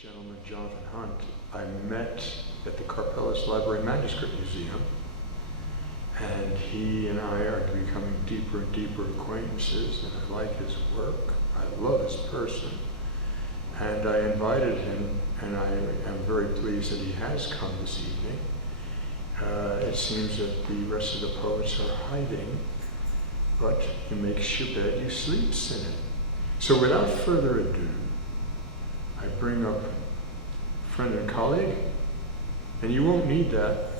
gentleman, Jonathan Hunte, I met at the Carpellis Library Manuscript Museum, and he and I are becoming deeper and deeper acquaintances, and I like his work. I love his person. And I invited him, and I am very pleased that he has come this evening. It seems that the rest of the poets are hiding, but you make your bed, you sleeps in it. So without further ado, I bring up friend and colleague, and you won't need that.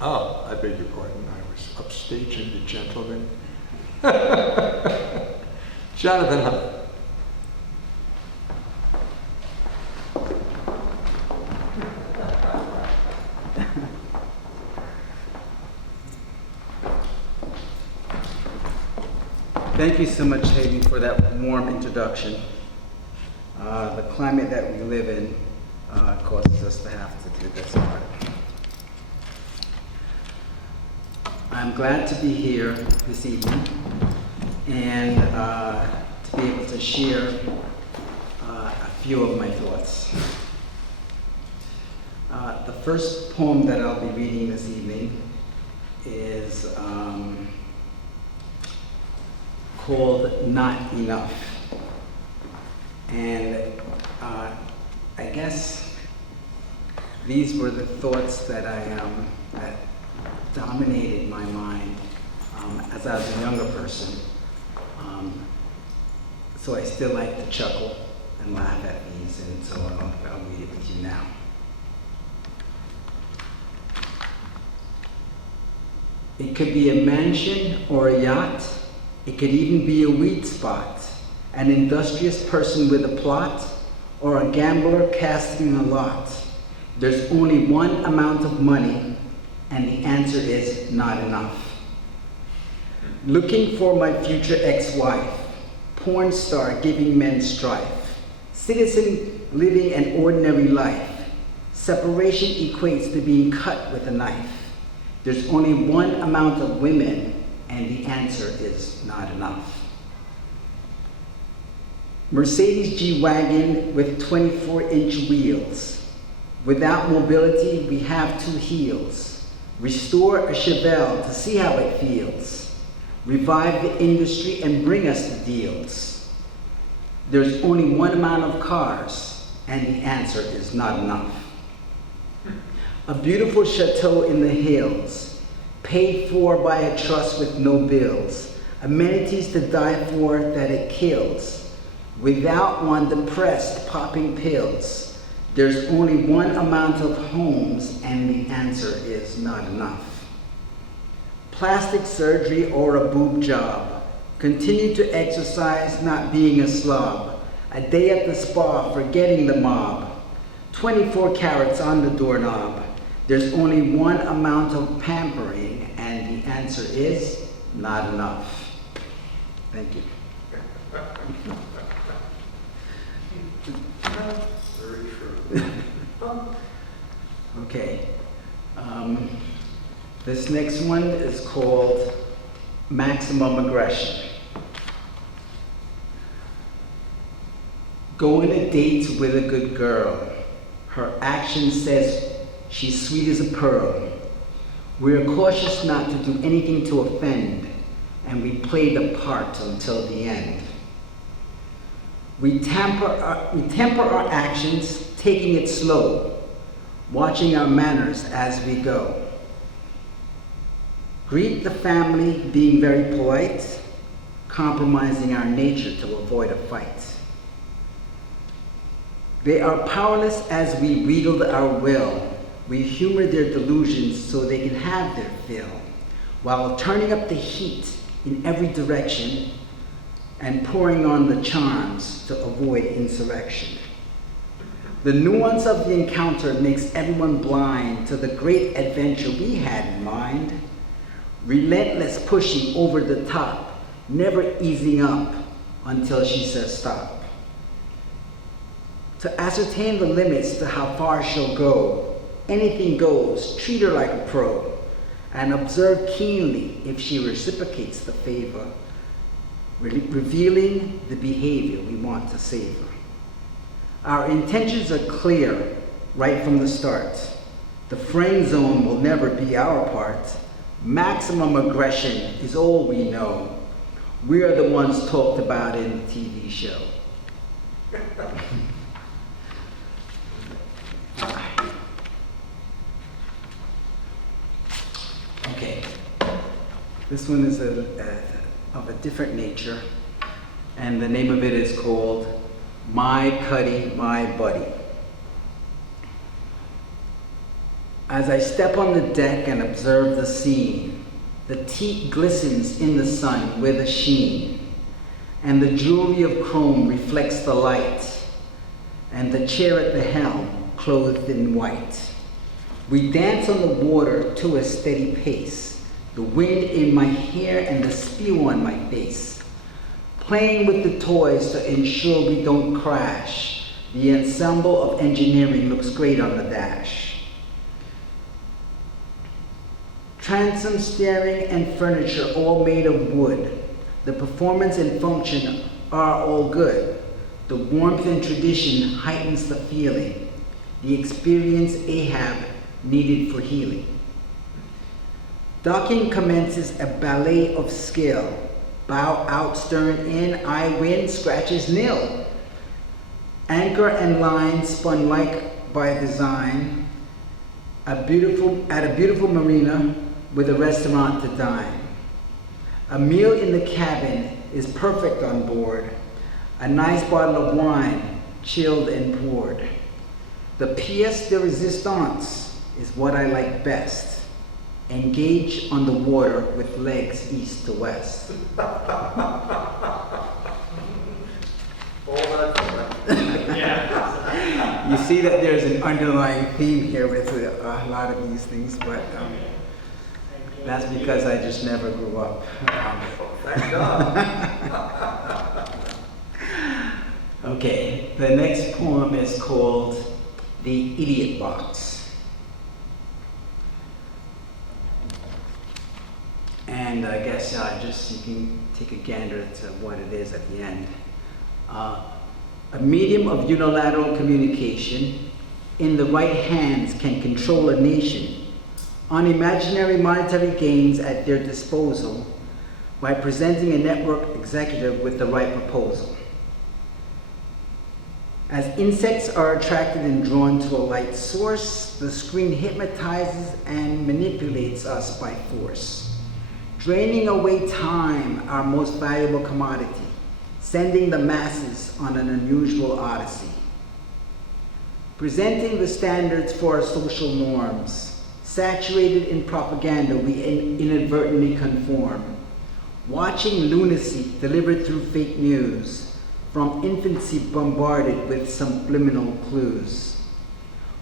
Ah, I beg your pardon, I was upstaging the gentleman. Jonathan Hunte. Thank you so much, Hayden, for that warm introduction. The climate that we live in causes us to have to do this part. I'm glad to be here this evening and to be able to share a few of my thoughts. The first poem that I'll be reading this evening is called Not Enough. And I guess these were the thoughts that that dominated my mind as I was a younger person. So I still like to chuckle and laugh at these, and so I'll read it with you now. It could be a mansion or a yacht. It could even be a weed spot, an industrious person with a plot, or a gambler casting a lot. There's only one amount of money, and the answer is not enough. Looking for my future ex-wife, porn star giving men strife, citizen living an ordinary life. Separation equates to being cut with a knife. There's only one amount of women, and the answer is not enough. Mercedes G-Wagon with 24-inch wheels. Without mobility, we have two heels. Restore a Chevelle to see how it feels. Revive the industry and bring us the deals. There's only one amount of cars, and the answer is not enough. A beautiful chateau in the hills, paid for by a trust with no bills, amenities to die for that it kills. Without one, depressed, popping pills. There's only one amount of homes, and the answer is not enough. Plastic surgery or a boob job. Continue to exercise, not being a slob. A day at the spa, forgetting the mob. 24 carats on the doorknob. There's only one amount of pampering, and the answer is not enough. Thank you. Very true. Okay. This next one is called Maximum Aggression. Going to dates with a good girl. Her action says she's sweet as a pearl. We're cautious not to do anything to offend, and we play the part until the end. We temper our actions, taking it slow, watching our manners as we go. Greet the family, being very polite, compromising our nature to avoid a fight. They are powerless as we wheedled our will. We humor their delusions so they can have their fill, while turning up the heat in every direction and pouring on the charms to avoid insurrection. The nuance of the encounter makes everyone blind to the great adventure we had in mind. Relentless pushing over the top, never easing up until she says stop. To ascertain the limits to how far she'll go, anything goes, treat her like a pro, and observe keenly if she reciprocates the favor, revealing the behavior we want to savor. Our intentions are clear right from the start. The friend zone will never be our part. Maximum aggression is all we know. We are the ones talked about in the TV show. Okay, this one is of a different nature, and the name of it is called My Cuddy, My Buddy. As I step on the deck and observe the scene, the teak glistens in the sun with a sheen, and the jewelry of chrome reflects the light, and the chair at the helm clothed in white. We dance on the water to a steady pace, the wind in my hair and the spew on my face. Playing with the toys to ensure we don't crash. The ensemble of engineering looks great on the dash. Transom, steering, and furniture all made of wood. The performance and function are all good. The warmth and tradition heightens the feeling. The experience Ahab needed for healing. Docking commences a ballet of skill. Bow out, stern in, I win, scratches nil. Anchor and line spun like by design. At a beautiful marina with a restaurant to dine. A meal in the cabin is perfect on board. A nice bottle of wine, chilled and poured. The pièce de résistance is what I like best. Engage on the water with legs east to west. You see that there's an underlying theme here with a lot of these things, but that's because I just never grew up. Thank God. Okay, the next poem is called The Idiot Box. And I guess you can take a gander to what it is at the end. A medium of unilateral communication in the right hands can control a nation. Unimaginary monetary gains at their disposal by presenting a network executive with the right proposal. As insects are attracted and drawn to a light source, the screen hypnotizes and manipulates us by force, draining away time, our most valuable commodity, sending the masses on an unusual odyssey. Presenting the standards for our social norms, saturated in propaganda, we inadvertently conform. Watching lunacy delivered through fake news, from infancy bombarded with subliminal clues.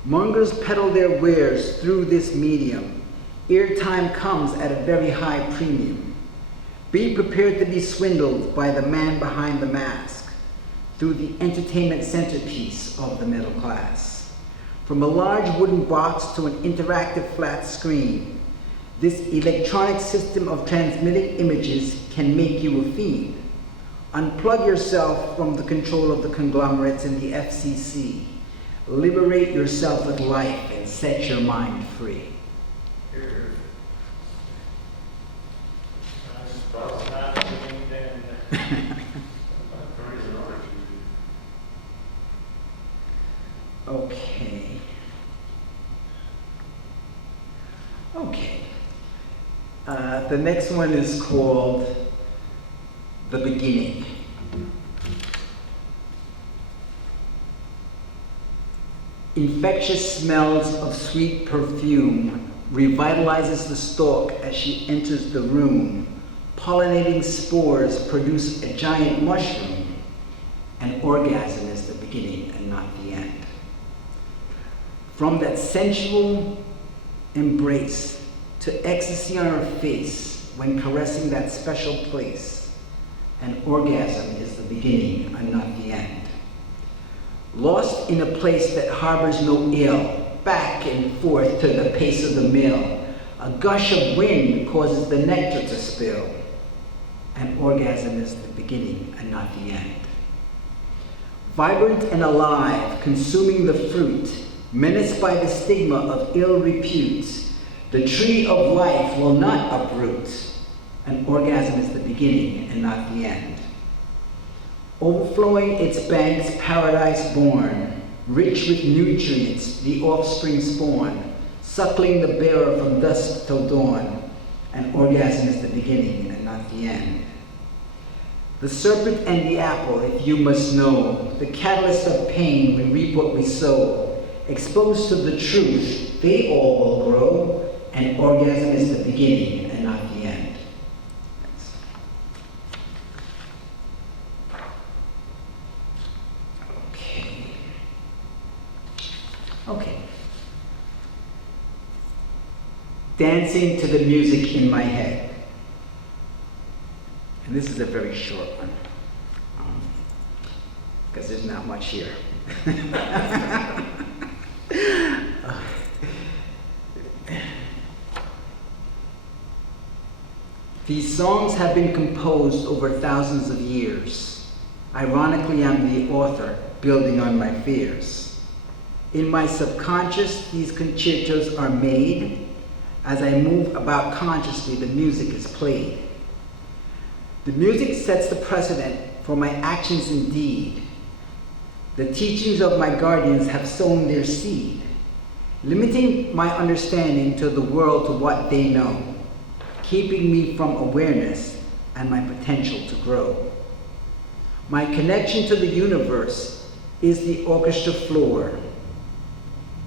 Mongers peddle their wares through this medium. Airtime comes at a very high premium. Be prepared to be swindled by the man behind the mask through the entertainment centerpiece of the middle class. From a large wooden box to an interactive flat screen, this electronic system of transmitting images can make you a fiend. Unplug yourself from the control of the conglomerates and the FCC. Liberate yourself with life and set your mind free. Okay. The next one is called The Beginning. Infectious smells of sweet perfume revitalizes the stalk as she enters the room. Pollinating spores produce a giant mushroom. An orgasm is the beginning and not the end. From that sensual embrace to ecstasy on her face when caressing that special place, an orgasm is the beginning and not the end. Lost in a place that harbors no ill, back and forth to the pace of the mill, a gush of wind causes the nectar to spill. An orgasm is the beginning and not the end. vibrant and alive, consuming the fruit, menaced by the stigma of ill repute. The tree of life will not uproot. An orgasm is the beginning and not the end. Overflowing its banks, paradise born, rich with nutrients, the offspring spawn, suckling the bearer from dusk till dawn. An orgasm is the beginning and not the end. The serpent and the apple, if you must know, the catalyst of pain, we reap what we sow. Exposed to the truth, they all will grow. An orgasm is the beginning and not the end. Thanks. Okay. Dancing to the music in my head. And this is a very short one, because there's not much here. These songs have been composed over thousands of years. Ironically, I'm the author, building on my fears. In my subconscious, these concertos are made. As I move about consciously, the music is played. The music sets the precedent for my actions indeed. The teachings of my guardians have sown their seed, limiting my understanding to the world to what they know, keeping me from awareness and my potential to grow. My connection to the universe is the orchestra floor.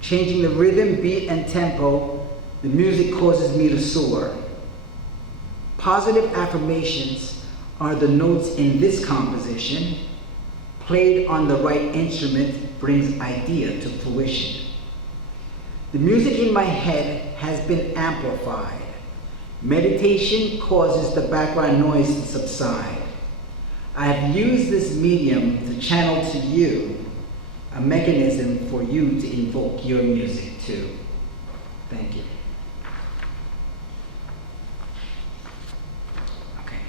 Changing the rhythm, beat, and tempo, the music causes me to soar. Positive affirmations are the notes in this composition. Played on the right instrument brings idea to fruition. The music in my head has been amplified. Meditation causes the background noise to subside. I have used this medium to channel to you a mechanism for you to invoke your music too. Thank you. Okay.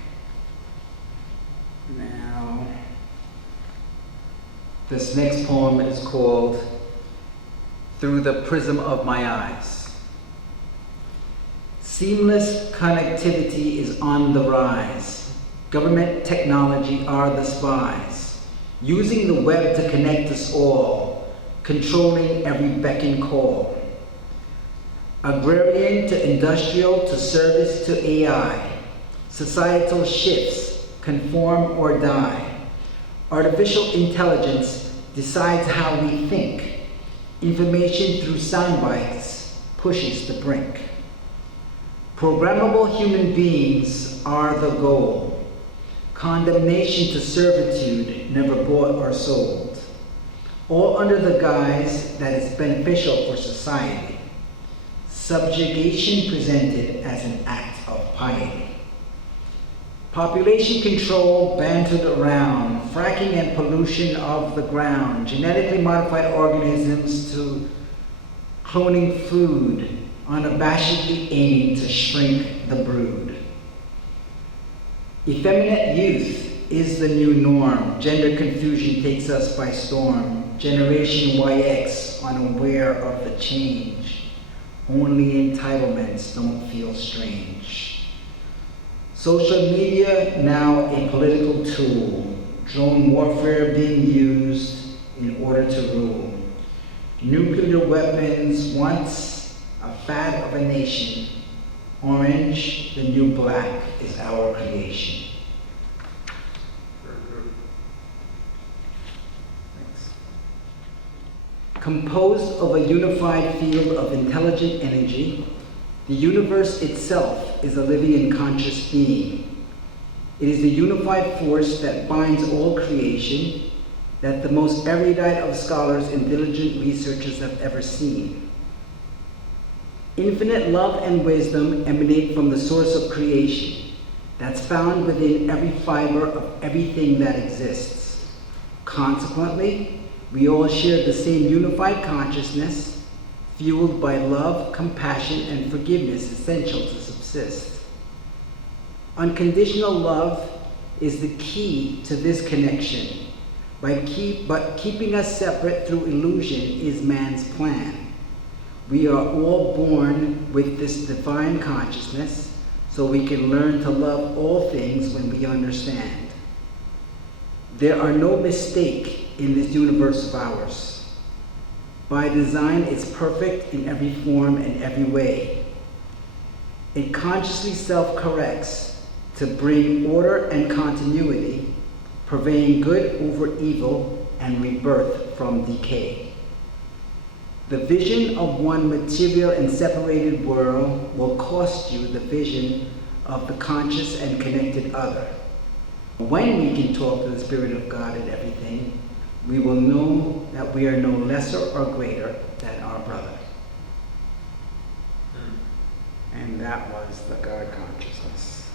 Now, this next poem is called Through the Prism of My Eyes. Seamless connectivity is on the rise. Government technology are the spies, using the web to connect us all, controlling every beck and call. Agrarian to industrial to service to AI, societal shifts, conform or die. Artificial intelligence decides how we think. Information through sound bites pushes the brink. Programmable human beings are the goal. Condemnation to servitude, never bought or sold. All under the guise that is beneficial for society. Subjugation presented as an act of piety. Population control bantered around, fracking and pollution of the ground, genetically modified organisms to cloning food, unabashedly aiming to shrink the brood. Effeminate youth is the new norm. Gender confusion takes us by storm. Generation YX unaware of the change. Only entitlements don't feel strange. Social media now a political tool. Drone warfare being used in order to rule. Nuclear weapons once a fad of a nation. Orange, the new black, is our creation. Thanks. Composed of a unified field of intelligent energy, the universe itself is a living and conscious being. It is the unified force that binds all creation, that the most erudite of scholars and diligent researchers have ever seen. Infinite love and wisdom emanate from the source of creation that's found within every fiber of everything that exists. Consequently, we all share the same unified consciousness, fueled by love, compassion, and forgiveness essential to subsist. Unconditional love is the key to this connection. But keeping us separate through illusion is man's plan. We are all born with this divine consciousness, so we can learn to love all things when we understand. There are no mistakes in this universe of ours. By design, it's perfect in every form and every way. It consciously self-corrects to bring order and continuity, purveying good over evil and rebirth from decay. The vision of one material and separated world will cost you the vision of the conscious and connected other. When we can talk to the Spirit of God in everything, we will know that we are no lesser or greater than our brother. And that was the God consciousness.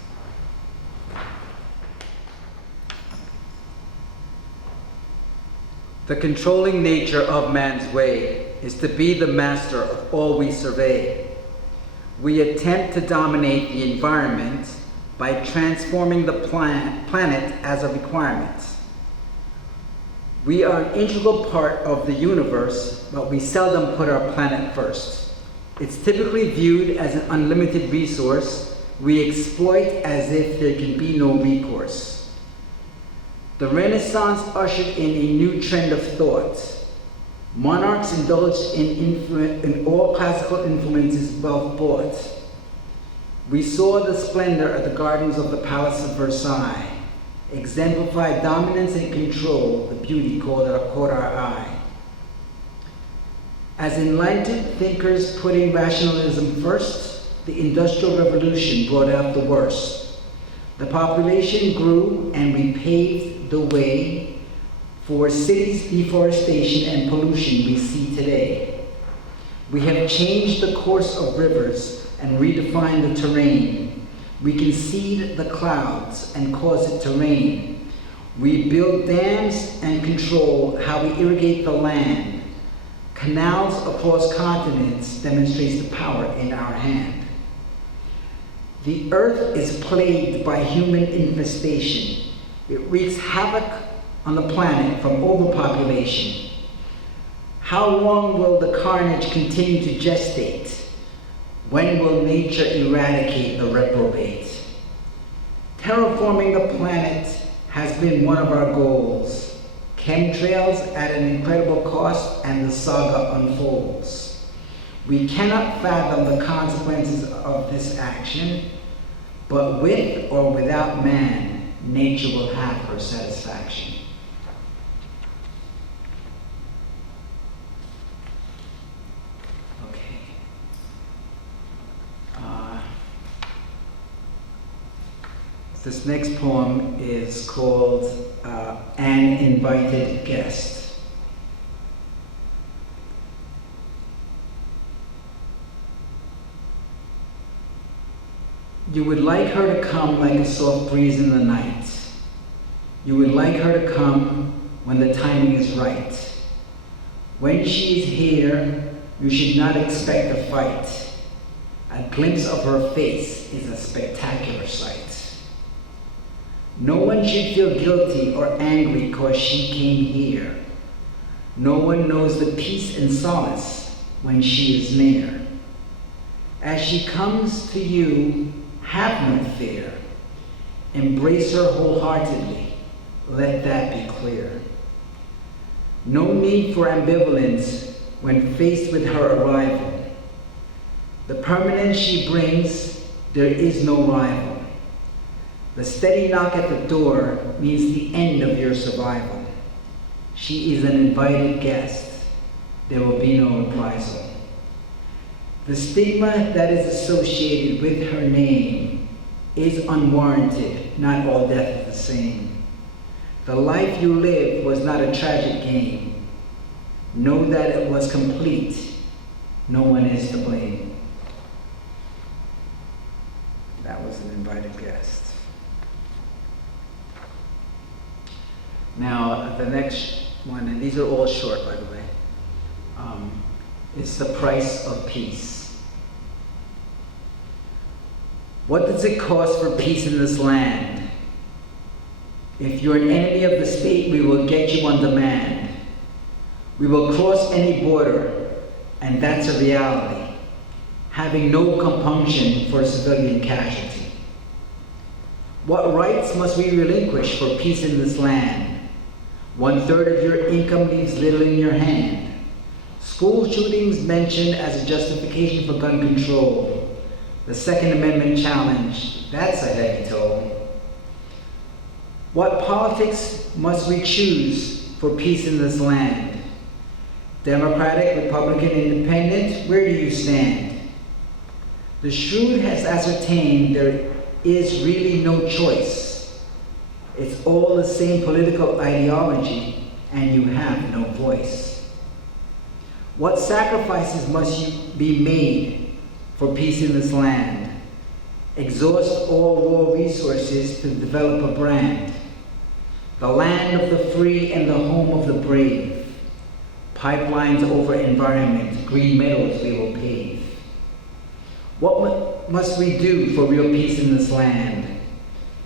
The controlling nature of man's way is to be the master of all we survey. We attempt to dominate the environment by transforming the planet as a requirement. We are an integral part of the universe, but we seldom put our planet first. It's typically viewed as an unlimited resource we exploit as if there can be no recourse. The Renaissance ushered in a new trend of thought. Monarchs indulged in all classical influences well bought. We saw the splendor of the gardens of the Palace of Versailles, exemplified dominance and control, the beauty caught our eye. As enlightened thinkers putting rationalism first, the Industrial Revolution brought out the worst. The population grew and we paved the way for cities' deforestation and pollution we see today. We have changed the course of rivers and redefined the terrain. We can seed the clouds and cause it to rain. We build dams and control how we irrigate the land. Canals across continents demonstrates the power in our hand. The earth is plagued by human infestation. It wreaks havoc on the planet from overpopulation. How long will the carnage continue to gestate? When will nature eradicate the reprobate? Terraforming the planet has been one of our goals. Chemtrails at an incredible cost, and the saga unfolds. We cannot fathom the consequences of this action, but with or without man, nature will have her satisfaction. This next poem is called An Invited Guest. You would like her to come like a soft breeze in the night. You would like her to come when the timing is right. When she is here, you should not expect a fight. A glimpse of her face is a spectacular sight. No one should feel guilty or angry because she came here. No one knows the peace and solace when she is near. As she comes to you, have no fear. Embrace her wholeheartedly. Let that be clear. No need for ambivalence when faced with her arrival. The permanence she brings, there is no rival. The steady knock at the door means the end of your survival. She is an invited guest. There will be no reprisal. The stigma that is associated with her name is unwarranted. Not all death is the same. The life you lived was not a tragic game. Know that it was complete. No one is to blame. That was an invited guest. Now, the next one, and these are all short, by the way, is The Price of Peace. What does it cost for peace in this land? If you're an enemy of the state, we will get you on demand. We will cross any border, and that's a reality, having no compunction for a civilian casualty. What rights must we relinquish for peace in this land? 1/3 of your income leaves little in your hand. School shootings mentioned as a justification for gun control. The Second Amendment challenge, that's a heavy toll. What politics must we choose for peace in this land? Democratic, Republican, Independent, where do you stand? The shrewd has ascertained there is really no choice. It's all the same political ideology, and you have no voice. What sacrifices must be made for peace in this land? Exhaust all raw resources to develop a brand. The land of the free and the home of the brave. Pipelines over environment, green meadows we will pave. What must we do for real peace in this land?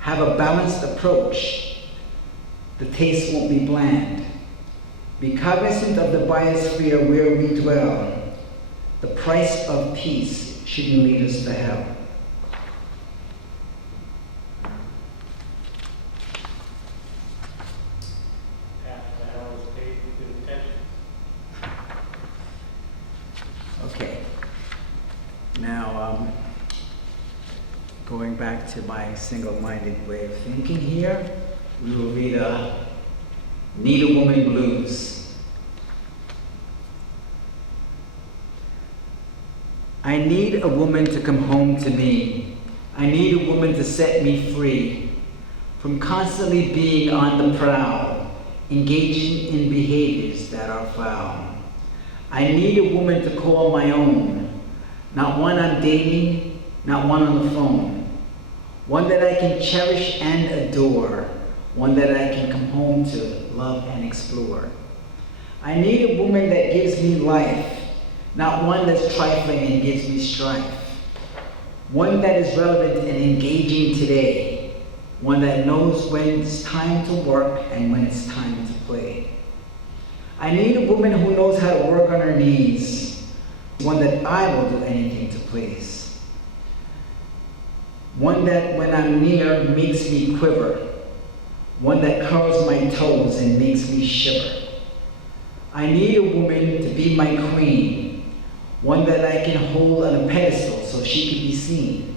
Have a balanced approach. The taste won't be bland. Be cognizant of the biosphere where we dwell. The price of peace shouldn't lead us to hell. Okay. Now, going back to my single-minded way of thinking here, we will read Need a Woman Blues. I need a woman to come home to me. I need a woman to set me free from constantly being on the prowl, engaging in behaviors that are foul. I need a woman to call my own, not one I'm dating, not one on the phone. One that I can cherish and adore, one that I can come home to, love and explore. I need a woman that gives me life, not one that's trifling and gives me strife. One that is relevant and engaging today, one that knows when it's time to work and when it's time to play. I need a woman who knows how to work on her knees, one that I will do anything to please. One that when I'm near makes me quiver, one that curls my toes and makes me shiver. I need a woman to be my queen, one that I can hold on a pedestal so she can be seen.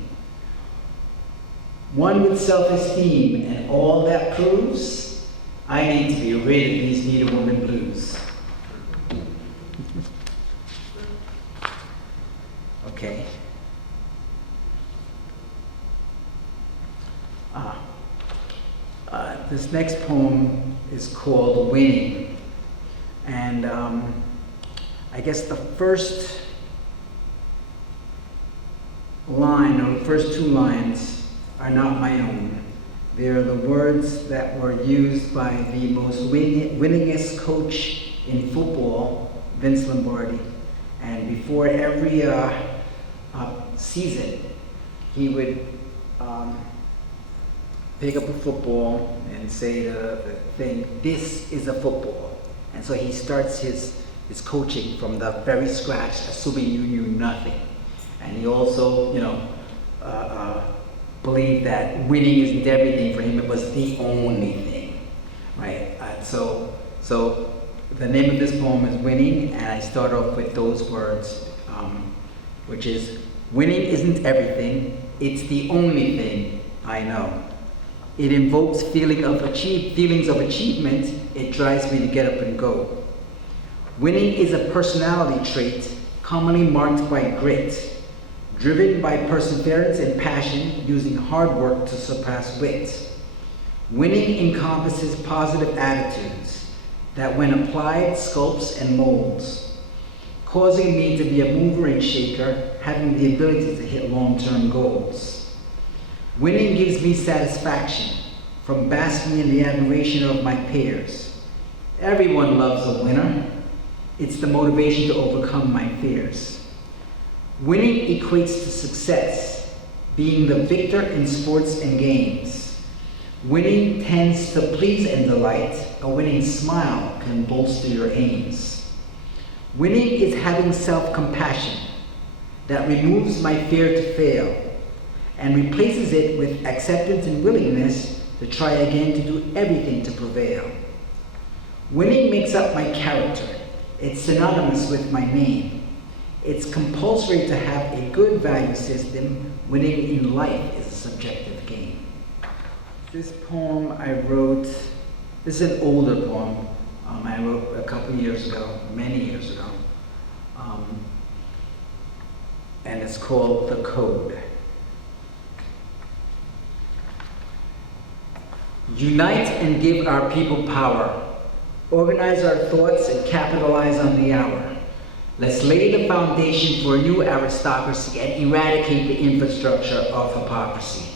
One with self-esteem, and all that proves I need to be rid of these Need a Woman blues. Okay. This next poem is called Winning. And I guess the first line, or the first two lines, are not my own. They're the words that were used by the most winningest coach in football, Vince Lombardi. And before every season, he would pick up a football and say the thing, "This is a football." And so he starts his coaching from the very scratch, assuming you knew nothing. And he also, believed that winning isn't everything for him, it was the only thing, right? So the name of this poem is Winning, and I start off with those words, which is, winning isn't everything, it's the only thing I know. It invokes feelings of achievement, it drives me to get up and go. Winning is a personality trait commonly marked by grit, driven by perseverance and passion, using hard work to surpass wit. Winning encompasses positive attitudes that, when applied, sculpts and molds, causing me to be a mover and shaker, having the ability to hit long-term goals. Winning gives me satisfaction from basking in the admiration of my peers. Everyone loves a winner. It's the motivation to overcome my fears. Winning equates to success, being the victor in sports and games. Winning tends to please and delight. A winning smile can bolster your aims. Winning is having self-compassion that removes my fear to fail and replaces it with acceptance and willingness to try again to do everything to prevail. Winning makes up my character. It's synonymous with my name. It's compulsory to have a good value system. Winning in life is a subjective game. This poem I wrote, this is an older poem I wrote a couple years ago, many years ago. And it's called The Code. Unite and give our people power. Organize our thoughts and capitalize on the hour. Let's lay the foundation for a new aristocracy and eradicate the infrastructure of hypocrisy.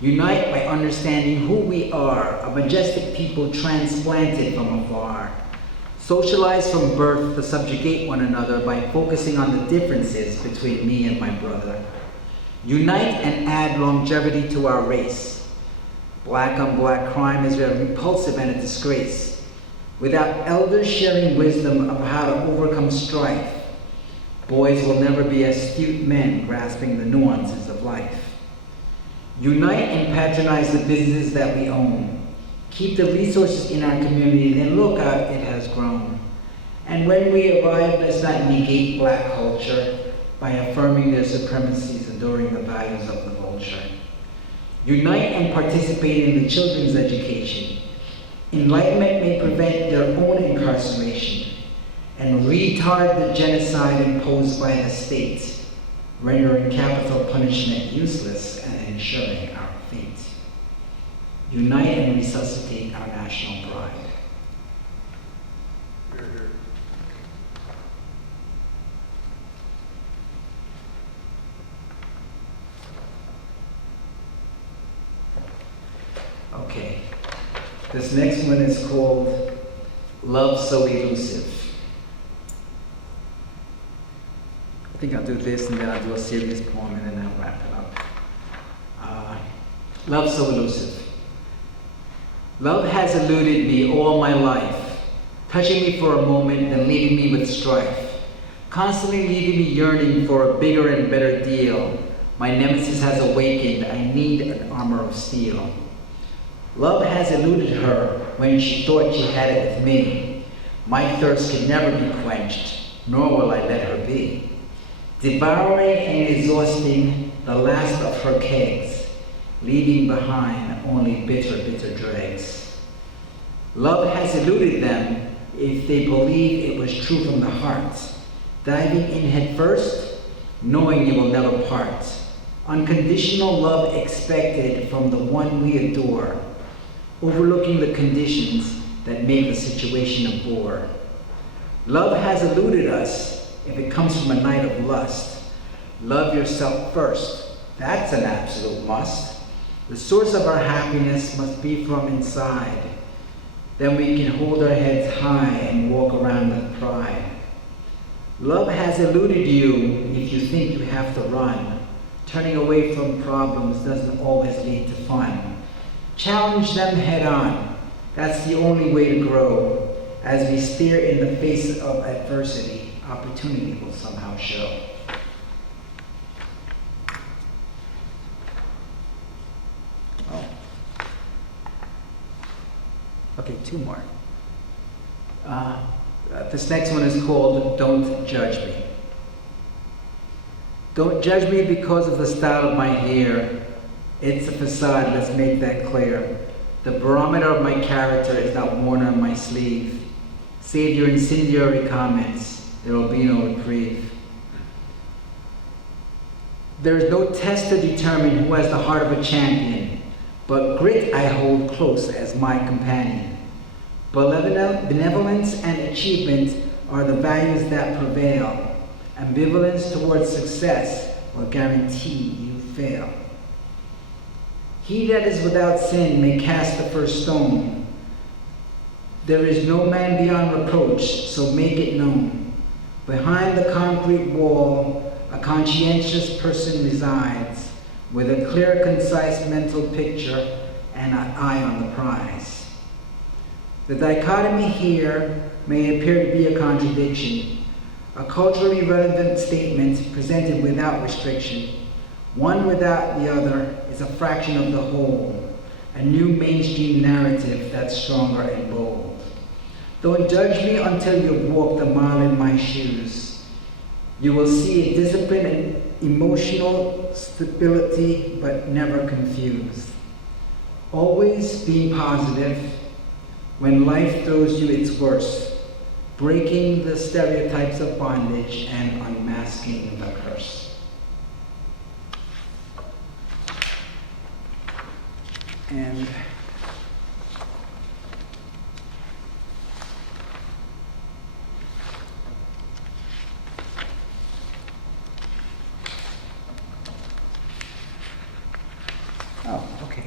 Unite by understanding who we are, a majestic people transplanted from afar. Socialize from birth to subjugate one another by focusing on the differences between me and my brother. Unite and add longevity to our race. Black on black crime is a repulsive and a disgrace. Without elders sharing wisdom of how to overcome strife, boys will never be astute men grasping the nuances of life. Unite and patronize the businesses that we own. Keep the resources in our community, then look out, it has grown. And when we arrive, let's not negate black culture by affirming their supremacies, adoring the values of the vulture. Unite and participate in the children's education. Enlightenment may prevent their own incarceration and retard the genocide imposed by the state, rendering capital punishment useless and ensuring our fate. Unite and resuscitate our national pride. Okay. This next one is called Love So Elusive. I think I'll do this and then I'll do a serious poem and then I'll wrap it up. Love so elusive. Love has eluded me all my life, touching me for a moment and leaving me with strife, constantly leaving me yearning for a bigger and better deal. My nemesis has awakened, I need an armor of steel. Love has eluded her when she thought she had it with me. My thirst can never be quenched, nor will I let her be. Devouring and exhausting the last of her kegs, leaving behind only bitter, bitter dregs. Love has eluded them if they believe it was true from the heart, diving in head first, knowing you will never part. Unconditional love expected from the one we adore, overlooking the conditions that make the situation a bore. Love has eluded us if it comes from a night of lust. Love yourself first, that's an absolute must. The source of our happiness must be from inside. Then we can hold our heads high and walk around with pride. Love has eluded you if you think you have to run. Turning away from problems doesn't always lead to fun. Challenge them head on. That's the only way to grow. As we stare in the face of adversity, opportunity will somehow show. Oh. Okay, two more. This next one is called Don't Judge Me. Don't judge me because of the style of my hair. It's a facade, let's make that clear. The barometer of my character is not worn on my sleeve. Save your incendiary comments, there will be no reprieve. There is no test to determine who has the heart of a champion, but grit I hold close as my companion. Benevolence and achievement are the values that prevail. Ambivalence towards success will guarantee you fail. He that is without sin may cast the first stone. There is no man beyond reproach, so make it known. Behind the concrete wall, a conscientious person resides, with a clear, concise mental picture and an eye on the prize. The dichotomy here may appear to be a contradiction, a culturally relevant statement presented without restriction. One without the other is a fraction of the whole, a new mainstream narrative that's stronger and bold. Don't judge me until you've walked a mile in my shoes. You will see a discipline and emotional stability, but never confused. Always being positive when life throws you its worst, breaking the stereotypes of bondage and unmasking the curse. And oh, okay.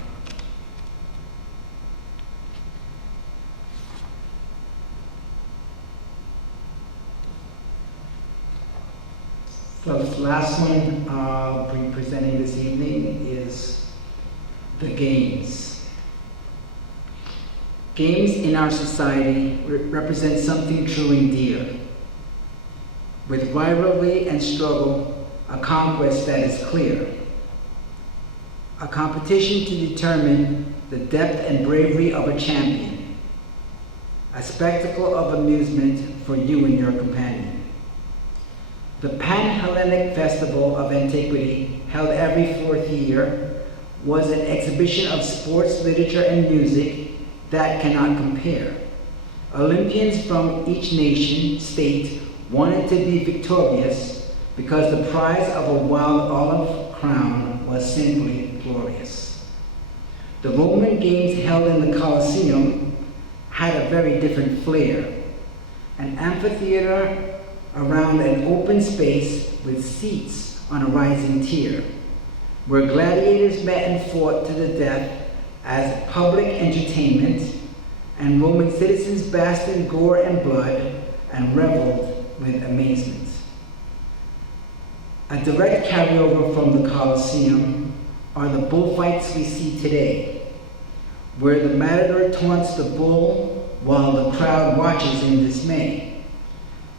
So the last one I'll be presenting this evening is the games. Games in our society represent something true and dear. With rivalry and struggle, a conquest that is clear. A competition to determine the depth and bravery of a champion. A spectacle of amusement for you and your companion. The Pan-Hellenic Festival of Antiquity, held every 4th year, was an exhibition of sports, literature, and music that cannot compare. Olympians from each nation, state, wanted to be victorious because the prize of a wild olive crown was simply glorious. The Roman games held in the Colosseum had a very different flair. An amphitheater around an open space with seats on a rising tier, where gladiators met and fought to the death as public entertainment, and Roman citizens basked in gore and blood and reveled with amazement. A direct carryover from the Colosseum are the bullfights we see today, where the matador taunts the bull while the crowd watches in dismay.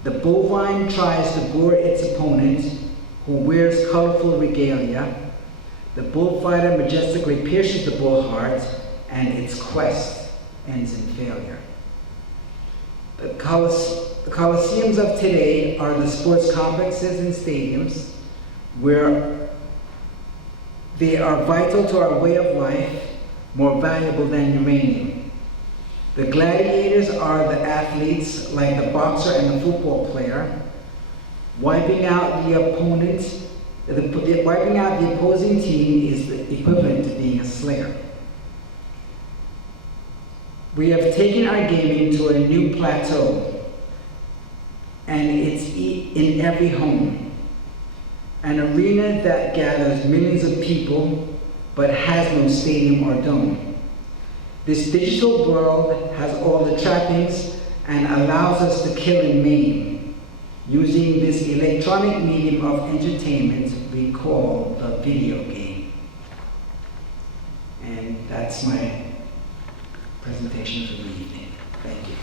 The bovine tries to gore its opponent, who wears colorful regalia. The bullfighter majestically pierces the bull heart, and its quest ends in failure. The Colosseums of today are the sports complexes and stadiums where they are vital to our way of life, more valuable than uranium. The gladiators are the athletes, like the boxer and the football player, wiping out the opponent. Wiping out the opposing team is the equivalent to being a slayer. We have taken our gaming to a new plateau, and it's in every home. An arena that gathers millions of people, but has no stadium or dome. This digital world has all the trappings and allows us to kill and maim, using this electronic medium of entertainment we call the video game. And that's my presentation for the evening. Thank you.